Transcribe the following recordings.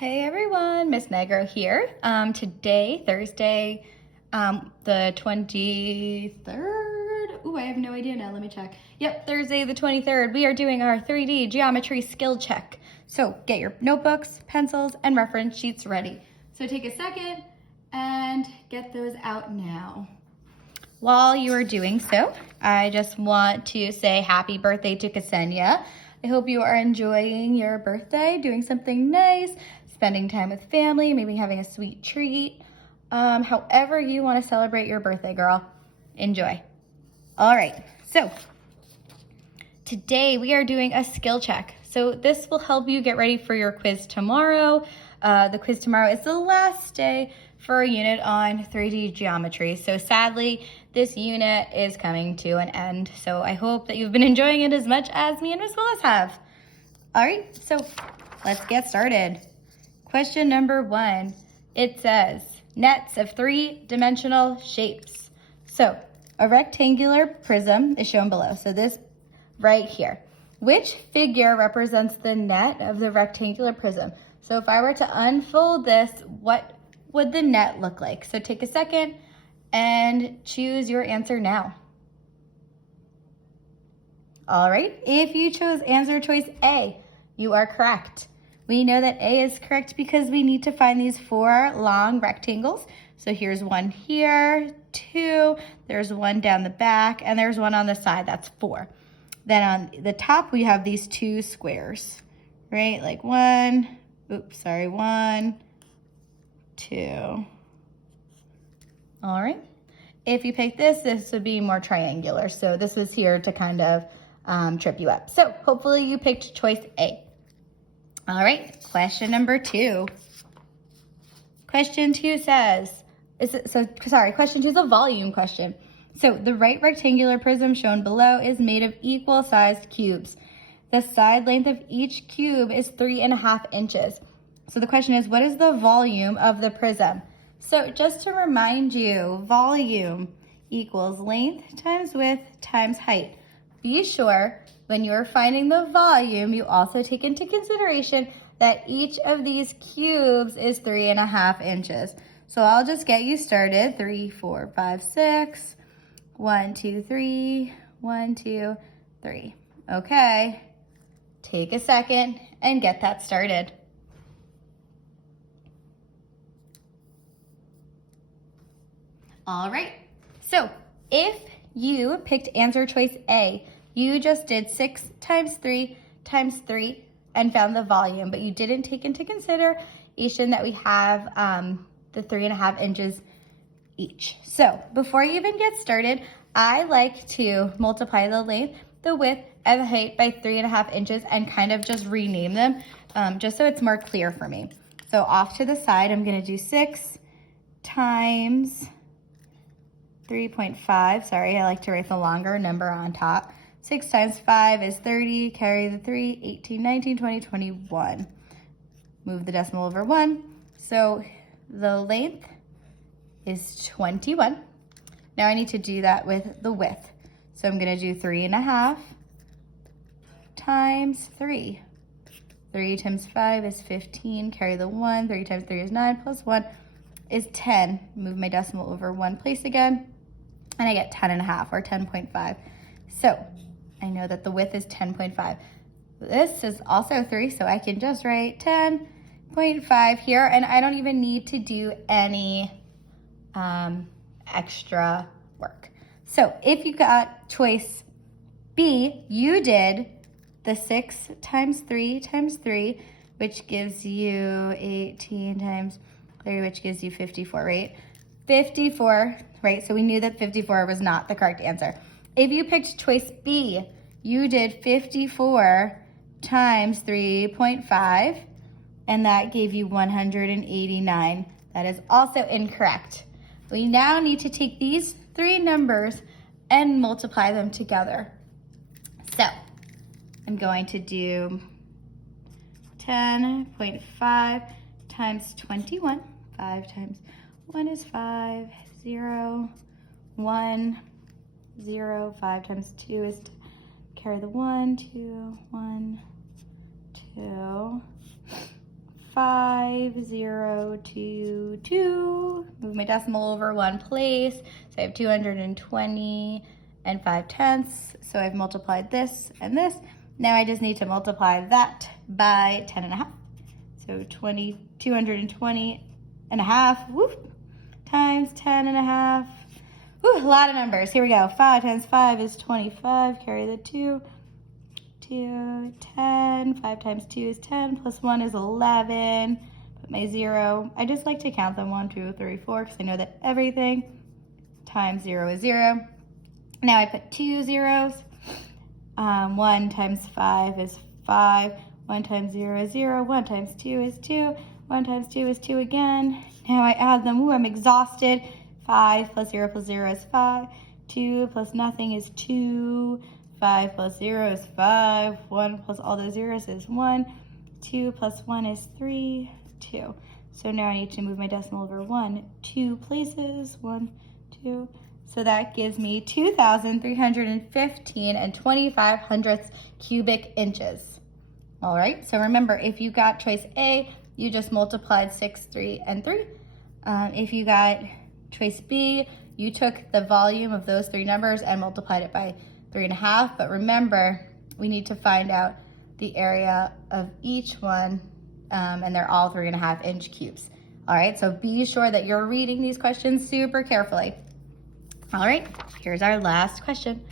Hey everyone, Miss Negro here. Today, Thursday, the 23rd. Ooh, I have no idea now. Let me check. Yep, Thursday the 23rd. We are doing our 3D geometry skill check. So get your notebooks, pencils, and reference sheets ready. So take a second and get those out now. While you are doing so, I just want to say happy birthday to Ksenia. I hope you are enjoying your birthday, doing something nice, spending time with family, maybe having a sweet treat. However you want to celebrate your birthday, girl, enjoy. All right, so today we are doing a skill check. So this will help you get ready for your quiz tomorrow. The quiz tomorrow is the last day for a unit on 3D geometry. So sadly, this unit is coming to an end. So I hope that you've been enjoying it as much as me and Miss Willis have. All right, so let's get started. Question number 1, it says, nets of 3-dimensional shapes. So a rectangular prism is shown below. So this right here. Which figure represents the net of the rectangular prism? So if I were to unfold this, what would the net look like? So take a second and choose your answer now. All right, if you chose answer choice A, you are correct. We know that A is correct because we need to find these 4 long rectangles. So here's one here, 2, there's one down the back, and there's one on the side, that's 4. Then on the top, we have these 2 squares, right? Like 1, 2. All right. If you pick this would be more triangular. So this was here to kind of trip you up. So hopefully you picked choice A. All right, question number 2. Question 2 says, question 2 is a volume question. So the right rectangular prism shown below is made of equal sized cubes. The side length of each cube is 3.5 inches. So the question is, what is the volume of the prism? So just to remind you, volume equals length times width times height. Be sure when you're finding the volume, you also take into consideration that each of these cubes is 3.5 inches. So I'll just get you started. 3, 4, 5, 6. 1, 2, 3. 1, 2, 3. Okay. Take a second and get that started. All right, so if you picked answer choice A, you just did 6 times 3 times 3 and found the volume, but you didn't take into consideration that we have the 3.5 inches each. So before you even get started, I like to multiply the length, the width, and the height by 3.5 inches and kind of just rename them just so it's more clear for me. So off to the side, I'm gonna do 6 times 3.5, sorry, I like to write the longer number on top. 6 times 5 is 30, carry the 3, 18, 19, 20, 21. Move the decimal over 1. So the length is 21. Now I need to do that with the width. So I'm gonna do 3.5 times 3. 3 times 5 is 15, carry the 1, 3 times 3 is 9, plus 1 is 10. Move my decimal over 1 place again, and I get 10.5 or 10.5. So I know that the width is 10.5. This is also 3, so I can just write 10.5 here, and I don't even need to do any extra work. So if you got choice B, you did the 6 times 3 times 3, which gives you 18 times 3, which gives you 54, right? 54, right? So we knew that 54 was not the correct answer. If you picked choice B, you did 54 times 3.5, and that gave you 189. That is also incorrect. We now need to take these 3 numbers and multiply them together. So I'm going to do 10.5 times 21. 5 times 1 is 5, 0, 1, 0. 5 times 2 is carry the 1, 2, 1, 2. 5022. Move my decimal over one place. So I have 220 and 5/10. So I've multiplied this and this. Now I just need to multiply that by 10 and a half. So 220 and a half, whoop, times 10 and a half. Whew, a lot of numbers. Here we go. 5 times 5 is 25. Carry the 2. 2, 10. 5 times 2 is 10. Plus 1 is 11. Put my 0. I just like to count them 1, 2, 3, 4 because I know that everything times 0 is 0. Now I put 2 zeros. 1 times 5 is 5. 1 times 0 is 0. 1 times 2 is 2. 1 times 2 is 2 again. Now I add them. Ooh, I'm exhausted. 5 plus 0 plus 0 is 5. 2 plus nothing is 2. 5 plus 0 is 5. 1 plus all the zeros is 1. 2 plus 1 is 3. 2. So now I need to move my decimal over 1, 2 places. 1, 2. So that gives me 2,315 and 25 cubic inches. All right, so remember, if you got choice A, you just multiplied 6, 3, and 3. If you got choice B, you took the volume of those three numbers and multiplied it by 3.5. But remember, we need to find out the area of each one, and they're all 3.5 inch cubes. All right, so be sure that you're reading these questions super carefully. All right, here's our last question.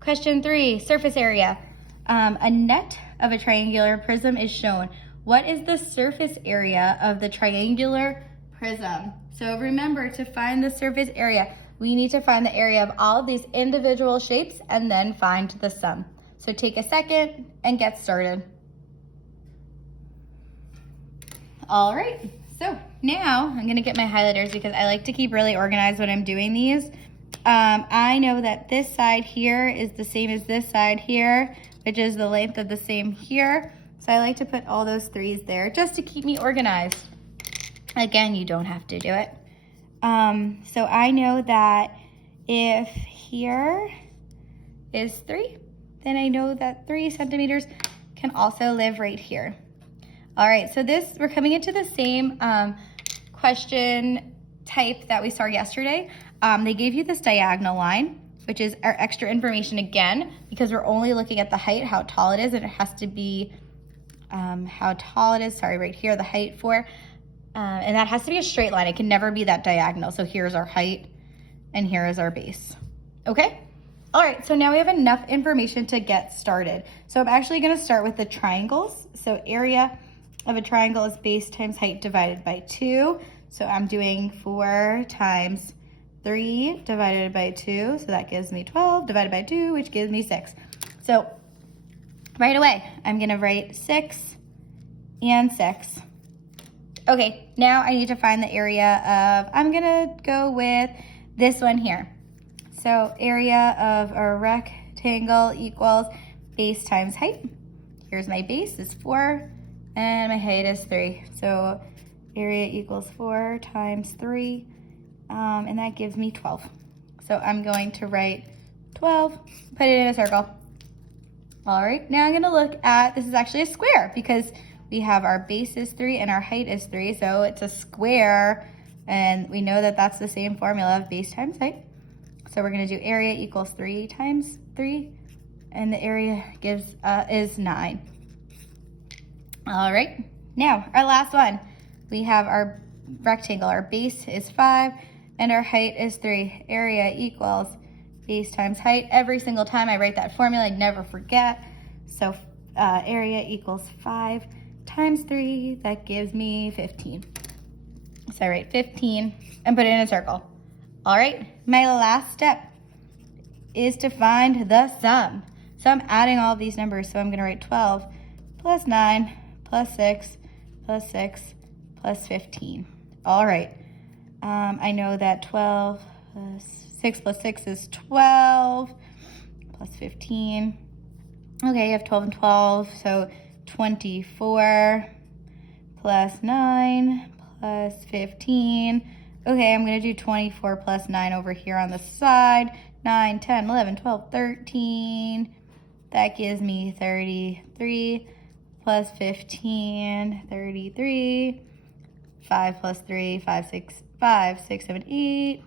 Question 3, surface area. A net of a triangular prism is shown. What is the surface area of the triangular prism? So remember, to find the surface area, we need to find the area of all of these individual shapes and then find the sum. So take a second and get started. All right, so now I'm gonna get my highlighters because I like to keep really organized when I'm doing these. I know that this side here is the same as this side here, which is the length of the same here. So I like to put all those 3's there just to keep me organized. Again, you don't have to do it. So I know that if here is 3, then I know that 3 centimeters can also live right here. All right, so we're coming into the same question type that we saw yesterday. They gave you this diagonal line, which is our extra information again, because we're only looking at the height, how tall it is, and it has to be how tall it is, sorry, right here, the height for, and that has to be a straight line. It can never be that diagonal. So here's our height, and here is our base, okay? All right, so now we have enough information to get started. So I'm actually gonna start with the triangles. So area of a triangle is base times height divided by 2. So I'm doing 4 times 3 divided by 2, so that gives me 12 divided by 2, which gives me 6. So right away, I'm gonna write 6 and 6. Okay, now I need to find the area of, I'm gonna go with this one here. So area of a rectangle equals base times height. Here's my base is 4, and my height is 3. So area equals 4 times 3. And that gives me 12. So I'm going to write 12, put it in a circle. All right, now I'm gonna look at, this is actually a square because we have our base is 3 and our height is 3, so it's a square, and we know that that's the same formula of base times height. So we're gonna do area equals 3 times 3, and the area is 9. All right, now our last one. We have our rectangle, our base is 5, and our height is 3. Area equals base times height. Every single time I write that formula, I never forget. So area equals 5 times 3. That gives me 15. So I write 15 and put it in a circle. All right, my last step is to find the sum. So I'm adding all of these numbers. So I'm going to write 12 plus 9 plus 6 plus 6 plus 15. All right. I know that 12 plus 6 plus 6 is 12 plus 15. Okay, you have 12 and 12, so 24 plus 9 plus 15. Okay, I'm going to do 24 plus 9 over here on the side. 9, 10, 11, 12, 13. That gives me 33 plus 15, 33. 5 plus 3, 5, 6, 5, 6, 7, 8,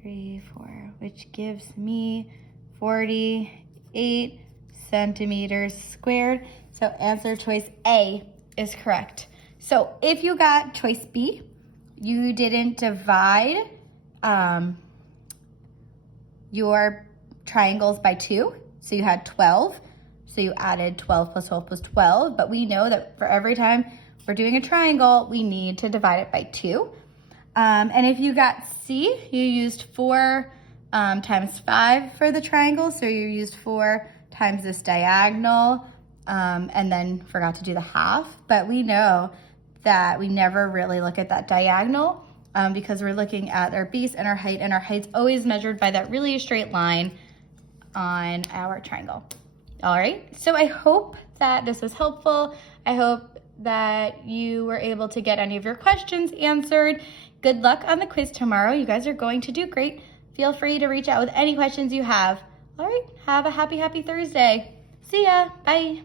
3, 4, which gives me 48 centimeters squared. So answer choice A is correct. So if you got choice B, you didn't divide your triangles by 2. So you had 12. So you added 12 plus 12 plus 12. But we know that for every time we're doing a triangle, we need to divide it by 2. And if you got C, you used 4 times 5 for the triangle. So you used 4 times this diagonal and then forgot to do the half. But we know that we never really look at that diagonal because we're looking at our base and our height's always measured by that really straight line on our triangle. All right, so I hope that this was helpful. I hope that you were able to get any of your questions answered. Good luck on the quiz tomorrow. You guys are going to do great. Feel free to reach out with any questions you have. All right, have a happy Thursday. See ya, bye.